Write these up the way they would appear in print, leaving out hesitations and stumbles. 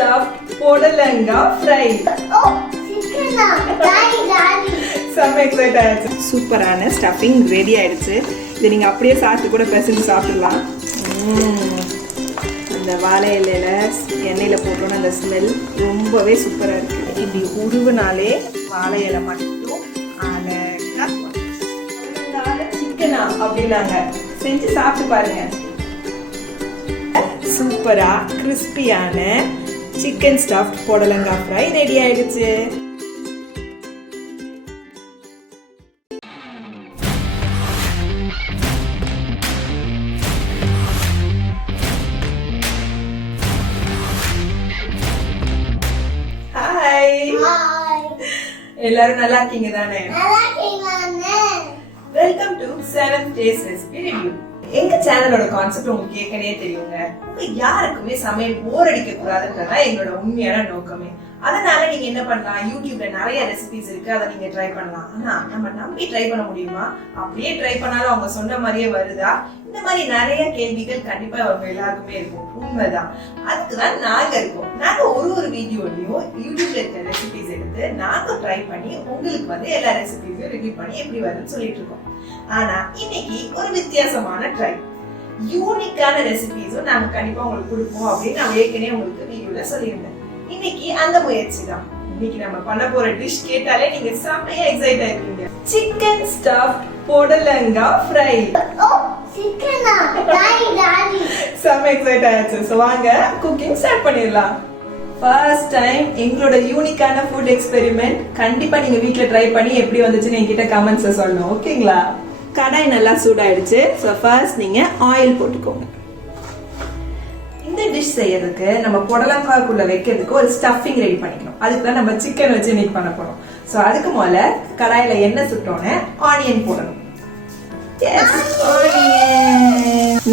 stuffed Pudalangai fry. Oh, chicken daddy. Some excited. சூப்பரான stuffing ready ஆயிடுச்சு. இதை நீங்க அப்படியே சாப்பிட்டு கூட பிசைஞ்சு சாப்பிடலாம். அந்த வாழை இலையில எண்ணெயில போட்டோம்னா அந்த ஸ்மெல் ரொம்பவே சூப்பரா இருக்கு. இப்படி உருவுனாலே வாழை இலை மட்டும் அழகா சிக்கனா அப்படின்னாங்க. செஞ்சு சாப்பிட்டு பாருங்க. சூப்பரா கிறிஸ்பியான சிக்கன் ஸ்டஃப்ட் புடலங்காய் ஃப்ரை ரெடி ஆயிடுச்சு. ஹாய், எல்லாரும் நல்லா இருக்கீங்க தானே? Welcome to 7 days recipe review. எங்க சேனலோட கான்செப்ட் உங்களுக்கு ஏற்கனவே தெரியுங்க. உங்க யாருக்குமே சமையல் போர் அடிக்க கூடாதுன்றதான் எங்களோட உண்மையான நோக்கமே. அதனால நீங்க என்ன பண்ணலாம், யூடியூப்ல நிறைய ரெசிபிஸ் இருக்கு, அதை நீங்க ட்ரை பண்ணலாம். ஆனா நம்ம நம்பி ட்ரை பண்ண முடியுமா? அப்படியே ட்ரை பண்ணாலும் அவங்க சொன்ன மாதிரியே வருதா? இந்த மாதிரி நிறைய கேள்விகள் கண்டிப்பா அவங்க எல்லாருக்குமே இருக்கும். உண்மைதான். அதுக்குதான் நாங்க இருக்கோம். நாங்க ஒரு வீடியோலயும் யூடியூப்ல இருக்க ரெசிபிஸ் எடுத்து நாங்க ட்ரை பண்ணி உங்களுக்கு எல்லா ரெசிபிஸையும் ரிவ்யூ பண்ணி எப்படி வருதுன்னு சொல்லிட்டு இருக்கோம். ஆனா இன்னைக்கு ஒரு வித்தியாசமான ட்ரை, யூனிக்கான ரெசிபிஸும் நாங்க கண்டிப்பா உங்களுக்கு கொடுப்போம் அப்படின்னு நான் ஏற்கனவே உங்களுக்கு வீடியோல சொல்லியிருந்தேன். இன்னைக்கு அந்த முயற்சி தான். இன்னைக்கு நம்ம பண்ண போற டிஷ் கேட்டாலே நீங்க செமையா எக்ஸைட் ஆயிருக்கீங்க. சிக்கன் ஸ்டஃப்ட் புடலங்காய் ஃப்ரை. செம எக்ஸைட் ஆயாச்சு. சோ வாங்க குக்கிங் ஸ்டார்ட் பண்ணிடலாம். ஃபர்ஸ்ட் டைம் எங்களோட யூனிக்கான ஃபுட் எக்ஸ்பெரிமெண்ட் கண்டிப்பா நீங்க வீட்ல ட்ரை பண்ணி எப்படி வந்துச்சுன்னு என்கிட்ட கமெண்ட்ஸ்ல சொல்லணும். ஓகேங்களா? கடாய் நல்லா சூடாயிடுச்சு. ஸோ ஃபர்ஸ்ட் நீங்க ஆயில் போட்டுக்கோங்க. இந்த டிஷ் செய்யறதுக்கு நம்ம புடலங்காய்க்குள்ள வைக்கிறதுக்கு ஒரு ஸ்டஃபிங் ரெடி பண்ணிக்கணும். அதுக்கு தான் நம்ம சிக்கன் வச்சு இன்னைக்கு பண்ண போறோம். ஸோ அதுக்கு முதல்ல கடாயில எண்ணெய் சுட்டோன்னே ஆனியன் போடணும்.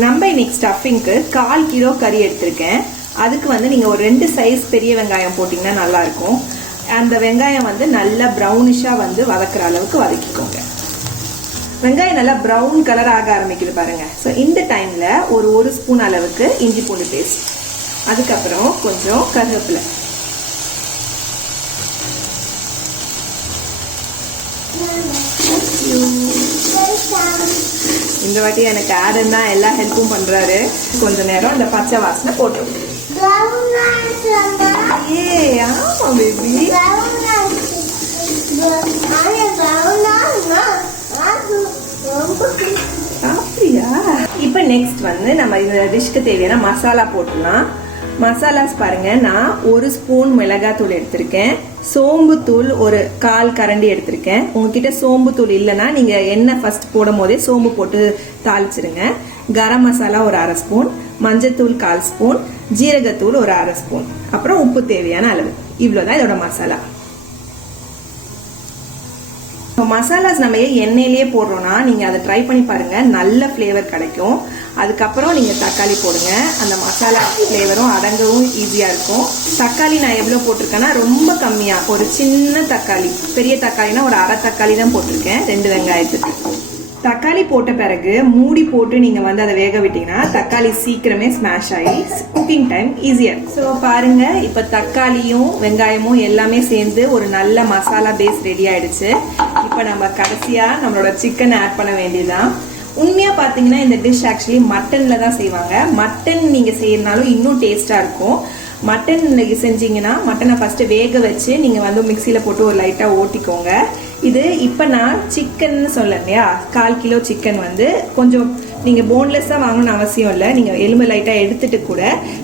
நம்ம இன்னைக்கு ஸ்டஃபிங்க்கு 1/4 கிலோ கறி எடுத்திருக்கேன். அதுக்கு நீங்க ஒரு 2 சைஸ் பெரிய வெங்காயம் போட்டீங்கன்னா நல்லா இருக்கும். அந்த வெங்காயம் நல்லா ப்ரௌனிஷா வதக்குற அளவுக்கு வதக்கிக்கோங்க. வெங்காயம் நல்லா ப்ரௌன் கலர் ஆக ஆரம்பிக்குது பாருங்க. ஸோ இந்த டைம்ல ஒரு ஸ்பூன் அளவுக்கு இஞ்சி பூண்டு பேஸ்ட், அதுக்கப்புறம் கொஞ்சம் கருவேப்பிலை, இந்த வாட்டி எனக்கு ஆடன் தான் எல்லா ஹெல்ப்பும் பண்றாரு. கொஞ்ச நேரம் இந்த பச்சை வாசனை போட்டு ஆமா பேபி. அப்படியா? இப்ப நெக்ஸ்ட் நம்ம இந்த டிஷ்க்கு தேவையான மசாலா போட்டுலாம். மசாலாஸ் பாருங்க, நான் 1 ஸ்பூன் மிளகாத்தூள் எடுத்திருக்கேன். சோம்பு தூள் ஒரு 1/4 கரண்டி எடுத்திருக்கேன். உங்ககிட்ட சோம்பு தூள் இல்லைன்னா நீங்க எண்ணெய் ஃபர்ஸ்ட் போடும் போதே சோம்பு போட்டு தாளிச்சிருங்க. கரம் மசாலா ஒரு 1/2 ஸ்பூன், மஞ்சத்தூள் 1/4 ஸ்பூன், ஜீரகத்தூள் ஒரு 1/2 ஸ்பூன், அப்புறம் உப்பு தேவையான அளவு. இவ்வளவுதான் இதோட மசாலா. மசாலாஸ் நம்ம எண்ணெயிலேயே போடுறோம்னா நீங்க அதை ட்ரை பண்ணி பாருங்க, நல்ல ஃபிளேவர் கிடைக்கும். அதுக்கப்புறம் நீங்க தக்காளி போடுங்க, அந்த மசாலா ஃபிளேவரும் அடங்கவும் ஈஸியா இருக்கும். தக்காளி நான் எவ்வளவு போட்டிருக்கேன்னா ரொம்ப கம்மியா, ஒரு சின்ன தக்காளி, பெரிய தக்காளினா ஒரு 1/2 தக்காளி தான் போட்டிருக்கேன் 2 வெங்காயத்துக்கு. தக்காளி போட்ட பிறகு மூடி போட்டு நீங்க அதை வேக விட்டீங்கன்னா தக்காளி சீக்கிரமே ஸ்மாஷ் ஆகி குக்கிங் டைம் ஈஸியா. ஸோ பாருங்க, இப்ப தக்காளியும் வெங்காயமும் எல்லாமே சேர்ந்து ஒரு நல்ல மசாலா பேஸ் ரெடி ஆயிடுச்சு. இப்ப நம்ம கடைசியா நம்மளோட சிக்கன் ஆட் பண்ண வேண்டியதுதான். உண்மையா பாத்தீங்கன்னா இந்த டிஷ் ஆக்சுவலி மட்டன்ல தான் செய்வாங்க. மட்டன் நீங்க செய்யறதுனாலும் இன்னும் டேஸ்டா இருக்கும். மட்டன் செஞ்சீங்கன்னா மட்டனை ஃபர்ஸ்ட் வேக வச்சு நீங்க மிக்சியில போட்டு ஒரு லைட்டா ஓட்டிக்கோங்க. இது இப்ப நான் சிக்கன் சொல்ல இல்லையா, 1/4 கிலோ சிக்கன் கொஞ்சம் நீங்க போன்லெஸ்ஸா வாங்கணும்னு அவசியம் இல்லை. நீங்க எலும்பு லைட்டா எடுத்துட்டு கூட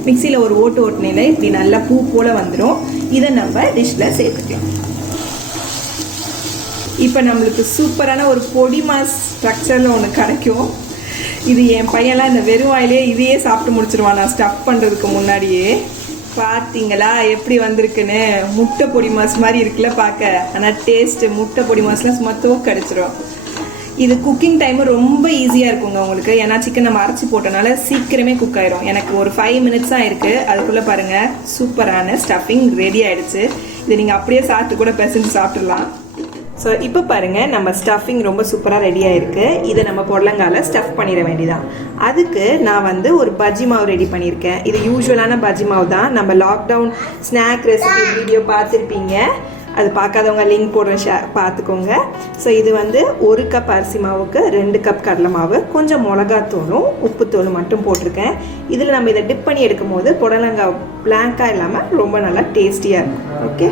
மிக்சியில ஒரு ஓட்டுனீங்க இப்படி நல்லா பூ போல வந்துடும். இதை நம்ம டிஷ்ல சேர்த்துக்கலாம். இப்ப நம்மளுக்கு சூப்பரான ஒரு பொடி மாஸ் ஸ்ட்ரக்சர்ல ஒன்று கிடைக்கும். இது என் பையன்லாம் இந்த வெறும் வாயிலே இதையே சாப்பிட்டு முடிச்சிருவான் நான் ஸ்டஃப் பண்றதுக்கு முன்னாடியே. பாத்தீங்களா எப்படி வந்திருக்குன்னு? முட்டை பொடி மாஸ் மாதிரி இருக்குல்ல பார்க்க, ஆனால் டேஸ்ட் முட்டை பொடி மாஸ்லாம் சும்மா தோக்கு கிடைச்சிரும். இது குக்கிங் டைம் ரொம்ப ஈஸியா இருக்குங்க உங்களுக்கு. ஏன்னா சிக்கன் நம்ம அரைச்சி போட்டனால சீக்கிரமே குக் ஆயிரும். எனக்கு ஒரு 5 மினிட்ஸ் தான் இருக்கு. அதுக்குள்ள பாருங்க சூப்பரான ஸ்டஃபிங் ரெடி ஆயிடுச்சு. இது நீங்க அப்படியே சாப்பிட்டு கூட பிசைஞ்சு சாப்பிட்டுடலாம். ஸோ இப்போ பாருங்கள் நம்ம ஸ்டஃபிங் ரொம்ப சூப்பராக ரெடியாக இருக்குது. இதை நம்ம புடலங்கால ஸ்டஃப் பண்ணிட வேண்டியதான். அதுக்கு நான் வந்து ஒரு பஜ்ஜி மாவு ரெடி பண்ணியிருக்கேன். இது யூஸ்வலான பஜ்ஜி மாவு தான். நம்ம லாக்டவுன் ஸ்நாக் ரெசிபி வீடியோ பார்த்துருப்பீங்க. அது பார்க்காதவங்க லிங்க் போடுறேன், பார்த்துக்கோங்க. ஸோ இது வந்து 1 கப் அரிசி மாவுக்கு 2 கப் கடலை மாவு, கொஞ்சம் மிளகாத்தூளும் உப்புத்தூளும் மட்டும் போட்டிருக்கேன். இதில் நம்ம இதை டிப் பண்ணி எடுக்கும் போது புடலங்காய் பிளாங்காக இல்லாமல் ரொம்ப நல்லா டேஸ்டியாக இருக்கும். ஓகே,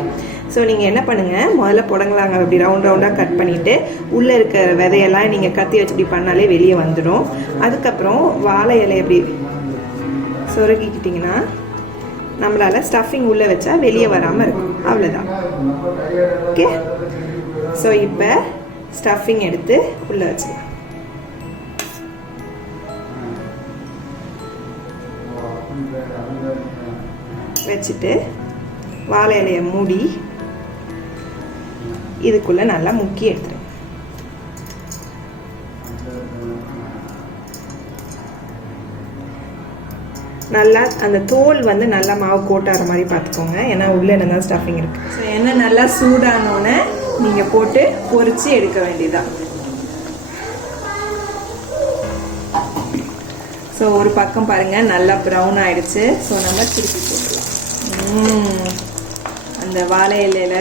ஸோ நீங்கள் என்ன பண்ணுங்கள், முதல்ல புடலங்காய் அப்படி ரவுண்டாக கட் பண்ணிவிட்டு உள்ளே இருக்க விதையெல்லாம் நீங்கள் கத்தி வச்சு இப்படி பண்ணாலே வெளியே வந்துடும். அதுக்கப்புறம் வாழை இலை எப்படி சொருகிக்கிட்டிங்கன்னா நம்மளால் ஸ்டஃபிங் உள்ளே வச்சா வெளியே வராமல் இருக்கும். அவ்வளோதான். ஓகே, ஸோ இப்போ ஸ்டஃபிங் எடுத்து உள்ளே வச்சுக்கலாம். வச்சுட்டு வாழை இலையை மூடி இதுக்குள்ளே நல்லா முக்கி எடுத்துருங்க. நல்லா அந்த தோல் வந்து நல்லா மாவு கோட்டாகிற மாதிரி பார்த்துக்கோங்க, ஏன்னா உள்ளே என்ன ஸ்டஃபிங் இருக்குது. ஸோ எண்ணெய் நல்லா சூடானோன்னே நீங்கள் போட்டு பொரிச்சு எடுக்க வேண்டியதான். ஸோ ஒரு பக்கம் பாருங்கள் நல்லா ப்ரௌன் ஆகிடுச்சு. ஸோ நம்ம திருப்பி போட்டுடலாம். அந்த வாழை இலையில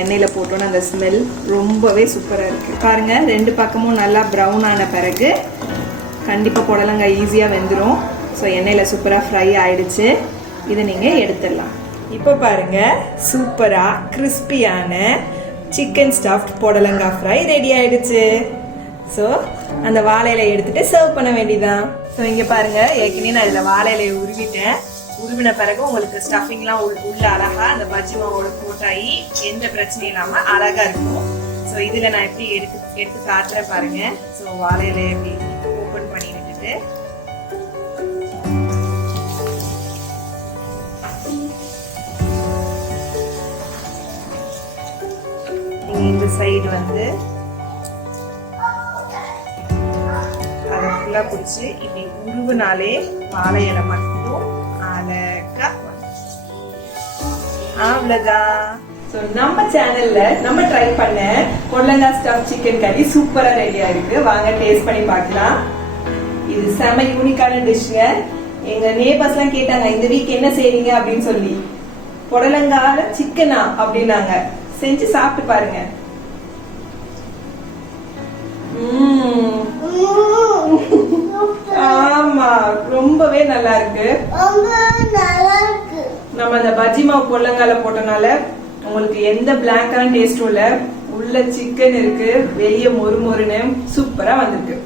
எண்ணெயில் போட்டோன்னு அந்த ஸ்மெல் ரொம்பவே சூப்பராக இருக்குது. பாருங்கள், 2 பக்கமும் நல்லா ப்ரௌன் ஆன பிறகு கண்டிப்பாக புடலங்காய் ஈஸியாக வெந்துடும். ஸோ எண்ணெயில் சூப்பராக ஃப்ரை ஆகிடுச்சு. இதை நீங்கள் எடுத்துடலாம். இப்போ பாருங்கள், சூப்பராக கிறிஸ்பியான சிக்கன் ஸ்டஃப்ட் புடலங்காய் ஃப்ரை ரெடி ஆகிடுச்சு. ஸோ அந்த வாழை இலையை எடுத்துகிட்டு சர்வ் பண்ண வேண்டியதான். ஸோ இங்கே பாருங்கள், ஏற்கனவே நான் இதில் வாழை இலையை உருவிட்டேன். உருவின பிறகு உங்களுக்கு ஸ்டஃபிங்லாம் உள்ள அழகாக அந்த பஜ்ஜி மாவோட கோட்டாகி எந்த பிரச்சனையும் இல்லாமல் அழகாக இருக்கும். ஸோ இதில் நான் எப்படி எடுத்து காட்டுறேன் பாருங்கள். ஸோ வாழை இலையை எப்படி ஓப்பன் பண்ணி விட்டுட்டு இந்த சைடு வந்து அதை ஃபுல்லாக பிடிச்சி இப்படி உருவுனாலே வாழை இலை மட்டும் அழகா. அவ்வளோதான். ஸோ நம்ம சேனல்ல நம்ம ட்ரை பண்ண புடலங்காய் ஸ்டஃப் சிக்கன் கறி சூப்பராக ரெடியாக இருக்கு. வாங்க டேஸ்ட் பண்ணி பார்க்கலாம். இது செம யூனிக்கான டிஷ்ங்க. எங்க நேபர்ஸ்லாம் கேட்டாங்க இந்த வீக் என்ன செய்றீங்க அப்படின்னு சொல்லி. புடலங்கால சிக்கனா அப்படின்னாங்க. செஞ்சு சாப்பிட்டு பாருங்க. ஆமா, ரொம்பவே நல்லா இருக்கு. நம்ம அந்த பஜ்ஜி மாவு புடலங்கால போட்டனால உங்களுக்கு எந்த பிளாங்கான டேஸ்டும் இல்ல. உள்ள சிக்கன் இருக்கு, வெளியே மொறு மொறுன்னு சூப்பரா வந்திருக்கு.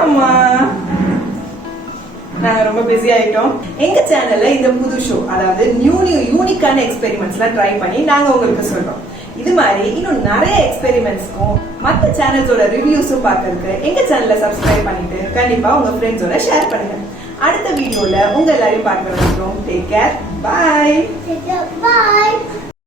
ஆமா, நாங்க ரொம்ப பிஸி ஆயிட்டோம். எங்க சேனல்ல இந்த புது ஷோ, அதாவது நியூ யூனிக்கான எக்ஸ்பெரிமெண்ட்ஸ் எல்லாம் ட்ரை பண்ணி நாங்க உங்களுக்கு சொல்றோம். இது மாதிரி இன்னும் நிறைய எக்ஸ்பெரிமெண்ட்ஸ்க்கும் மற்ற சேனல்ஸோட ரிவ்யூஸும் பார்க்கறதுக்கு எங்க சேனலை சப்ஸ்கிரைப் பண்ணிட்டு கண்டிப்பா உங்க ஃப்ரெண்ட்ஸோட ஷேர் பண்ணுங்க. அடுத்த வீடியோல உங்க எல்லாரையும் பார்க்க வரைக்கும் டேக் கேர், பாய்.